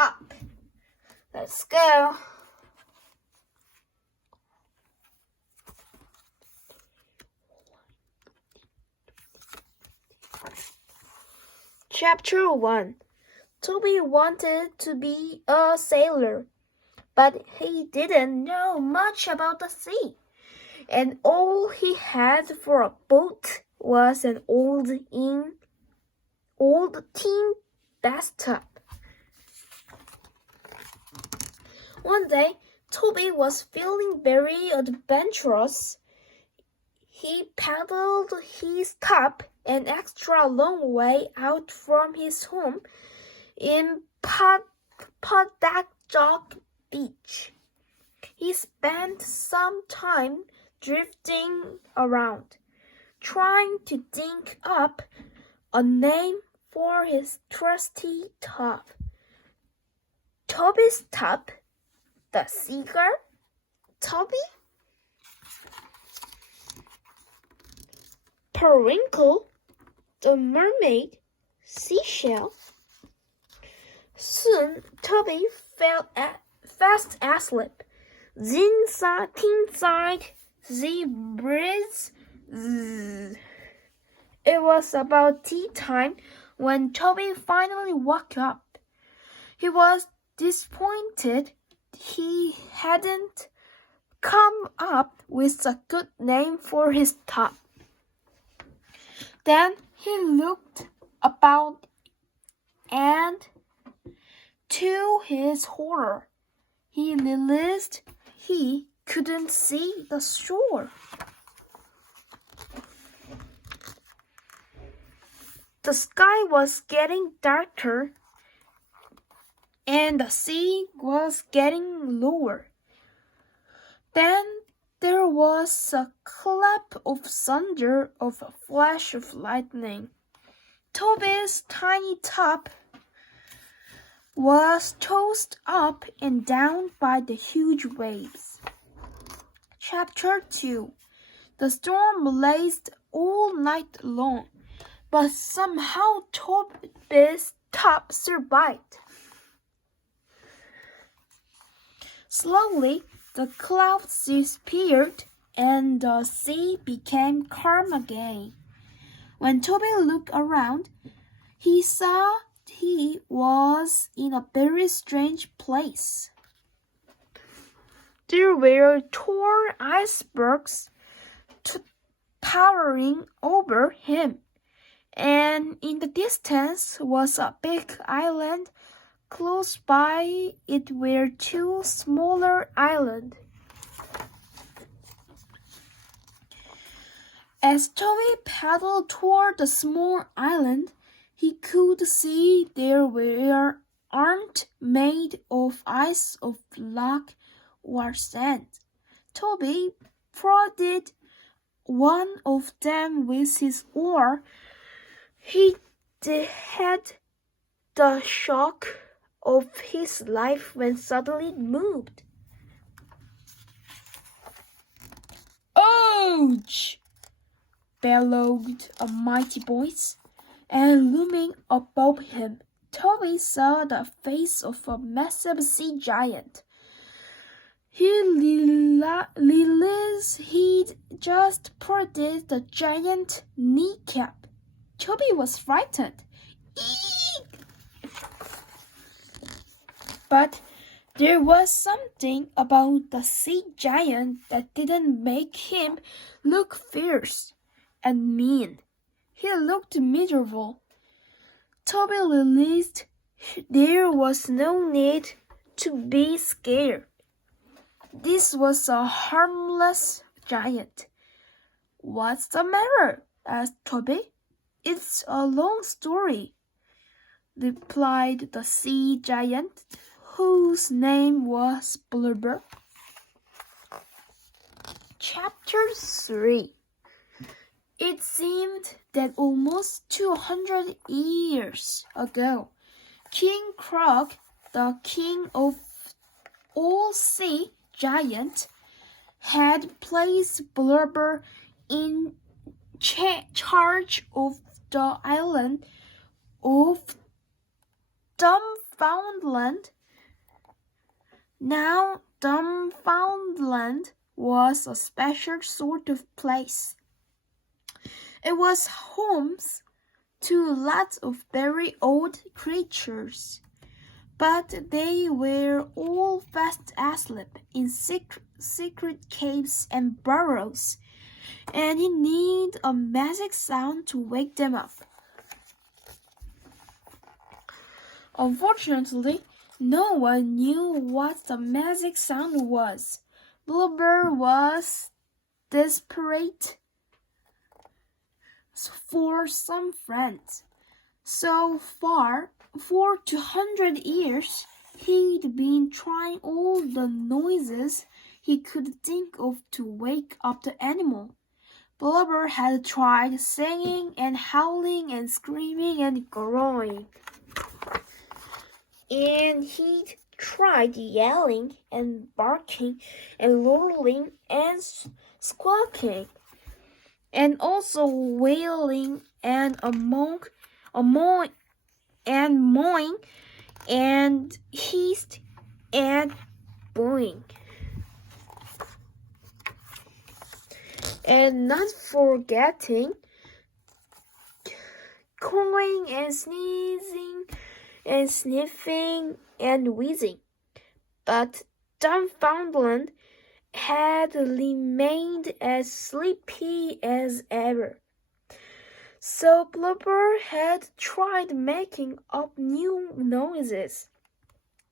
top. Let's go. Chapter 1. Toby wanted to be a sailor, but he didn't know much about the sea, and all he had for a boat was an old tin bathtub. One day, Toby was feeling very adventurous. He paddled his tub an extra long way out from his home in Paddock Beach. He spent some time drifting around, trying to think up a name for his trusty tub. Toby's tub? The seagull? Toby? Periwinkle? The mermaid? Seashell? Soon Toby fell fast asleep. Zing side, ting side, the breeze. It was about tea time when Toby finally woke up. He was disappointed he hadn't come up with a good name for his tub. Then he looked about and, to his horror, he realized he couldn't see the shore. The sky was getting darker and the sea was getting lower. Then there was a clap of thunder, of a flash of lightning. Toby's tiny tub was tossed up and down by the huge waves. Chapter 2. The storm blazed all night long, but somehow Toby's tub survived. Slowly, the clouds disappeared and the sea became calm again. When Toby looked around, he saw he was in a very strange place. There were tall icebergs towering over him, and in the distance was a big island. Close by it were two smaller islands. As Toby paddled toward the small island, he could see there were arms made of ice, of rock or sand. Toby prodded one of them with his oar. He had the shock of his life when suddenly it moved. "Ouch!" bellowed a mighty voice, and looming above him, Toby saw the face of a massive sea giant. He realized he'd just prodded the giant kneecap. Toby was frightened. Eek! But there was something about the sea giant that didn't make him look fierce and mean. He looked miserable. Toby realized there was no need to be scared. This was a harmless giant. "What's the matter?" asked Toby. "It's a long story," replied the sea giant, whose name was Blubber. Chapter 3. It seemed that almost 200 years ago, King Krog, the king of all sea giants, had placed Blubber in charge of the island of Dunfoundland. Now, Dunfoundland was a special sort of place. It was home to lots of very old creatures, but they were all fast asleep in secret caves and burrows, and he needed a magic sound to wake them up. Unfortunately, no one knew what the magic sound was. Blubber was desperate for some friends. So far, for 200 years, he'd been trying all the noises he could think of to wake up the animal. Blubber had tried singing and howling and screaming and growling. And he'd tried yelling and barking and lolling and squawking, and also wailing and mooing and hissed and booing. And not forgetting cawing and sneezing and sniffing and wheezing. But Dunfoundland had remained as sleepy as ever. So Blubber had tried making up new noises.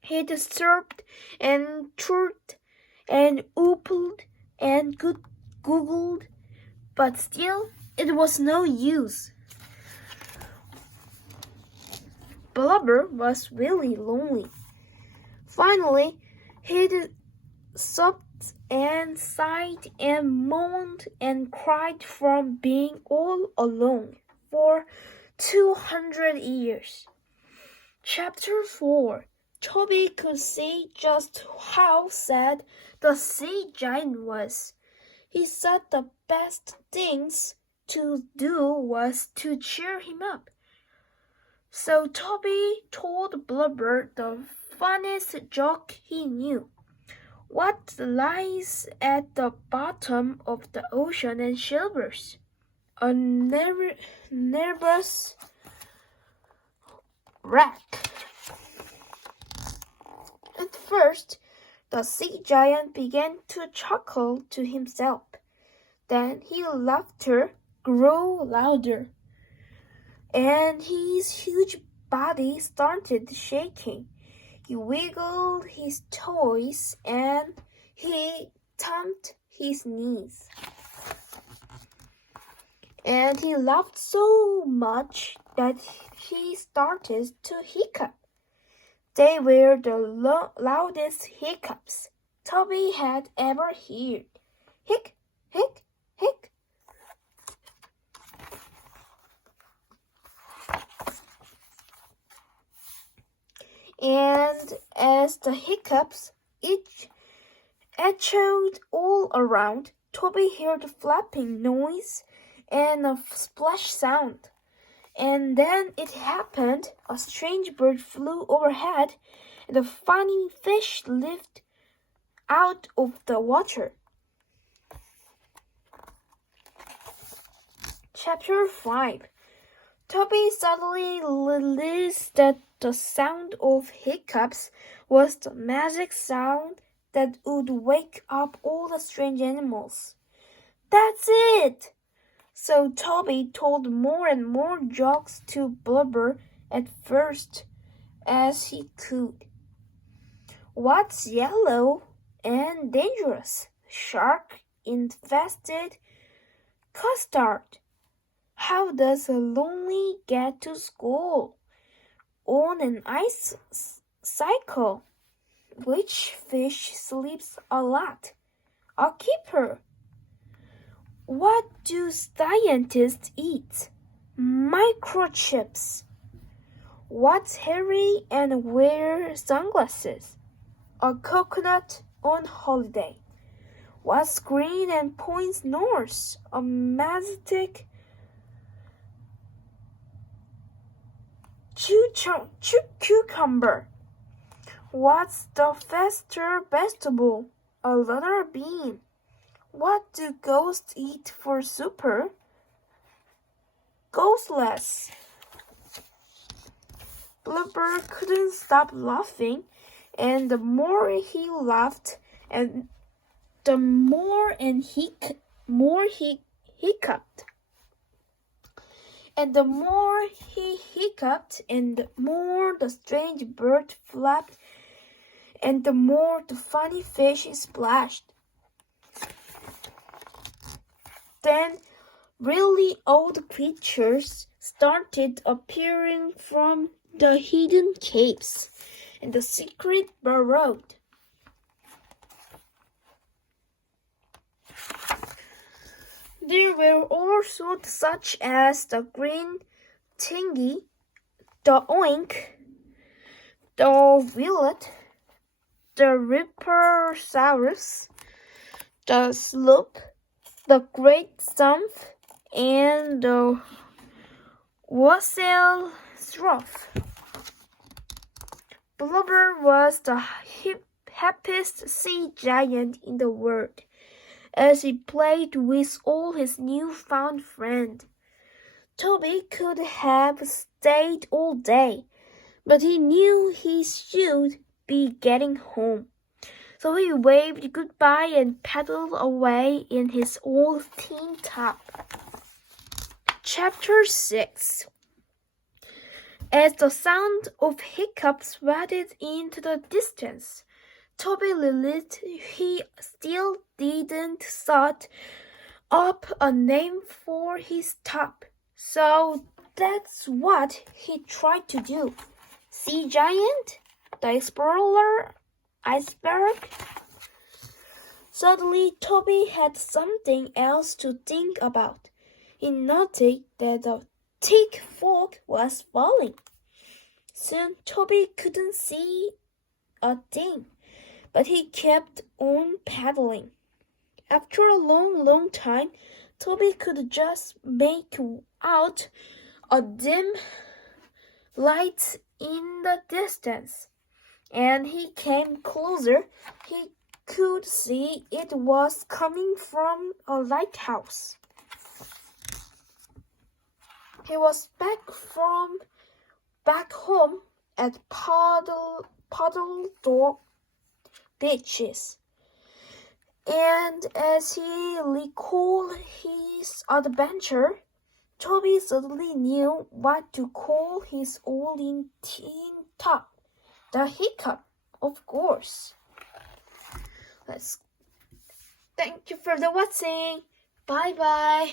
He'd chirped and chirped and oopled and googled, but still it was no use. Blubber was really lonely. Finally, he'd sobbed and sighed and moaned and cried from being all alone for 200 years. Chapter 4. Toby could see just how sad the sea giant was. He said the best things to do was to cheer him up. So Toby told Blubber the funniest joke he knew. What lies at the bottom of the ocean and shivers? A nervous wreck. At first, the sea giant began to chuckle to himself. Then his laughter grew louder, and his huge body started shaking. He wiggled his toes and he thumped his knees. And he laughed so much that he started to hiccup. They were the loudest hiccups Toby had ever heard. Hic, hic, hic. And as the hiccups echoed all around, Toby heard a flapping noise and a splash sound. And then it happened. A strange bird flew overhead, and a funny fish lived out of the water. Chapter 5. Toby suddenly realized that the sound of hiccups was the magic sound that would wake up all the strange animals. That's it! So Toby told more and more jokes to Blubber at first as he could. What's yellow and dangerous? Shark-infested custard. How does a lonely get to school? On an ice cycle. Which fish sleeps a lot? A keeper. What do scientists eat? Microchips. What's hairy and wear sunglasses? A coconut on holiday. What's green and points north? A majestic cucumber. What's the faster vegetable? A letter bean. What do ghosts eat for supper? Ghostless. Blubber couldn't stop laughing, and the more he laughed, and the more he hiccuped. And the more he hiccuped, and the more the strange bird flapped, and the more the funny fish splashed. Then really old creatures started appearing from the hidden caves and the secret burrows. There were also such as the green tingy, the oink, the willet, the rippersaurus, the sloop, the great stump, and the wassail sloth. Blubber was the happiest sea giant in the world, as he played with all his newfound friends. Toby could have stayed all day, but he knew he should be getting home. So he waved goodbye and paddled away in his old tin top. Chapter 6. As the sound of hiccups faded into the distance, Toby realized he still didn't thought up a name for his top. So that's what he tried to do. Sea giant? The explorer? Iceberg? Suddenly, Toby had something else to think about. He noticed that the thick fog was falling. Soon, Toby couldn't see a thing, but he kept on paddling. After a long time, Toby could just make out a dim light in the distance. And he came closer. He could see it was coming from a lighthouse. He was back home at Puddledore Beaches. And as he recalled his adventure, Toby suddenly knew what to call his old tin top. The hiccup, of course. Thank you for the watching. Bye bye.